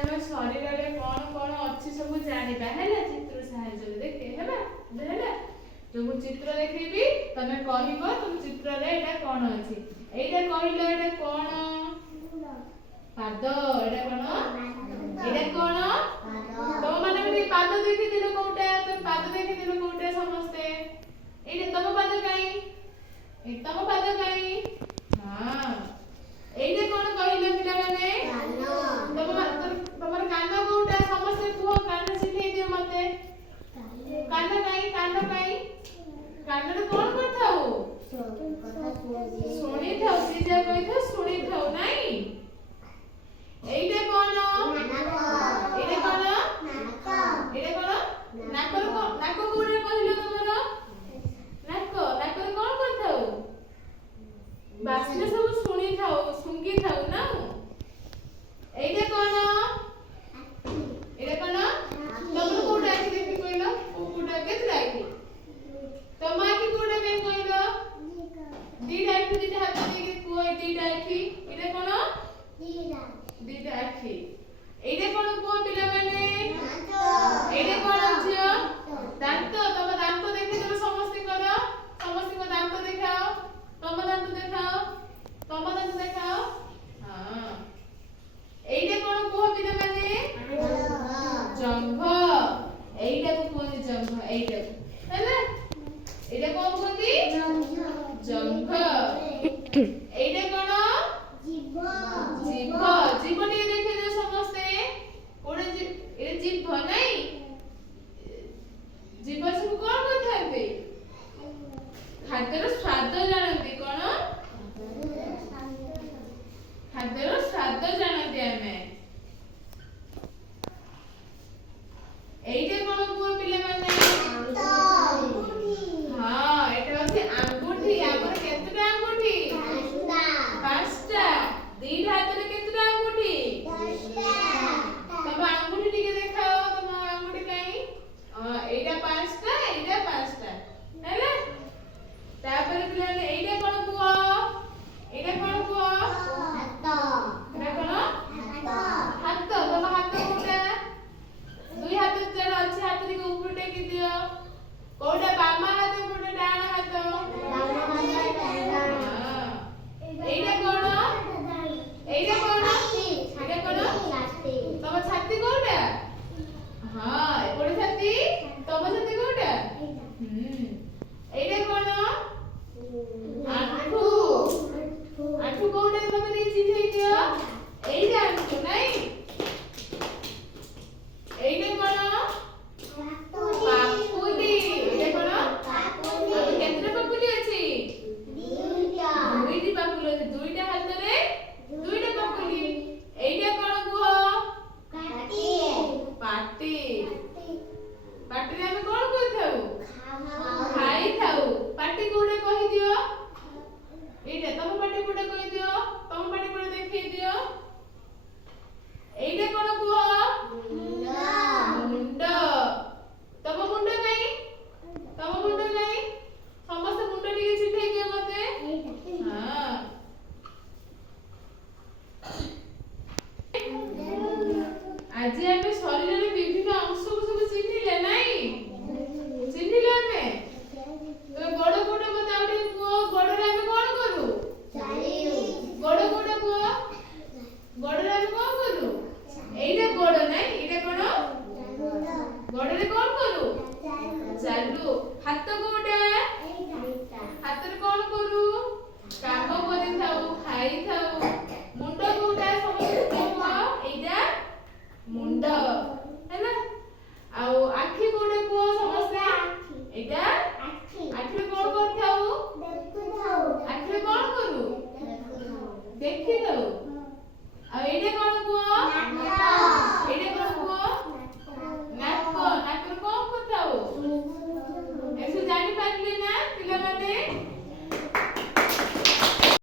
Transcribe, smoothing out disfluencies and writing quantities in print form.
हम शरीर रे कोन कोन अछि सब जानिबा हैला चित्र सहायता देखे हैला हैला जो चित्र देखैबी तमे कहिबो तुम चित्र रे एटा कोन अछि एटा कहिलो एटा कोन पाद एटा कोन एटा कोन तो माने भी पाद देखि दिलो कोटा तो पाद देखि दिलो कोटा समस्ते एटा तम पाद काई ए तम पाद काई हां एटा कोन कहिलो पिला माने तमर कान कोटा समस्ते कुह कान सिखै दियो मते कान काई कान रे कोन करथाउ सुनी थाउ सी जे कहि था सुनी थाउ नाही एइटे कोन एइटे कोन नाक कोरे कहिलो तमरो नाक रे कोन करथाउ बासले सब सुनी थाउ सुंगी थाउ ना एइटे कोन तमरो कोटा आखि देखि कहिलो कोटा केतरा आखि तमा आखि कोटा के कहिलो दीटा आखि दीटा हाथ देके कोइ दीटा आखि इटा कोन दीटा आखि एइटे कोन को पिला माने एइटे कोन छियो दांत तम दांत देखि तम समस्ते करो समस्ते को दांत देखाओ तम दांत देखाओ हां एइटे कोन को पिला माने जंघ एइटा को कोन जंघ एइटा हैला एइटा कोन कोंती जंघ एइटा कोन जीभ नी देखे दे समस्ते कोडे ए जीभ नाही जीभ सब कोन कथाबे खाद्यर स्वाद जानती कोन खाद्यर स्वाद जानती हमें एइटे कोन को पिले माने हां एटा होती अंगूठी हमर केतटा अंगूठी पांचटा दी हाथ रे केतटा अंगूठी 10टा तब अंगूठी टिके देखाओ तम अंगूठी काई एटा पांचटा हैला तापर पिले एइटा कोन कुआ हाथ एटा कोन हाथ तम हाथ कोटा दुई हाथ जड़ अच्छे हाथ रे ऊपर टेकी दियो कोडा बामा हाथ कोडा डाना हाथ एइटा कोन तम छाती कोडा हां कोडा छाती तम छाती कोडा एइटा कोन आठू कोडा तम ने चिन्है दियो एइटा आठू नाही एइटे कोन पापुली एइटे कोन केतरा पापुली अछि दुईटी पापुली अछि दुईटा हाथ रे दुईटा पापुली एइटे कोन कुह पाटी रे हम कोन कहिथाउ खाई थाउ पाटी कोडे कहि दियो एइटे तम पाटी कोडे कहि दियो तम पाटी कोडे देखि दियो एइटे कोन कुह मुंड तम मुंड काई समस्त मुंड टिके चिठै दियो मते हां आज हमें शरीर रे विभिन्न अंश को सब चिन्हिले नाही चिन्हिले हमें तो गोड़ कोड मते आउटे को गोड़ रे हम कोन करू गोड़ कोड को गोड़ रे हम कोन करू एइटा गोड़ नाही एइटा कोन गोड़ रे कोन करू चालू हाथ कोटा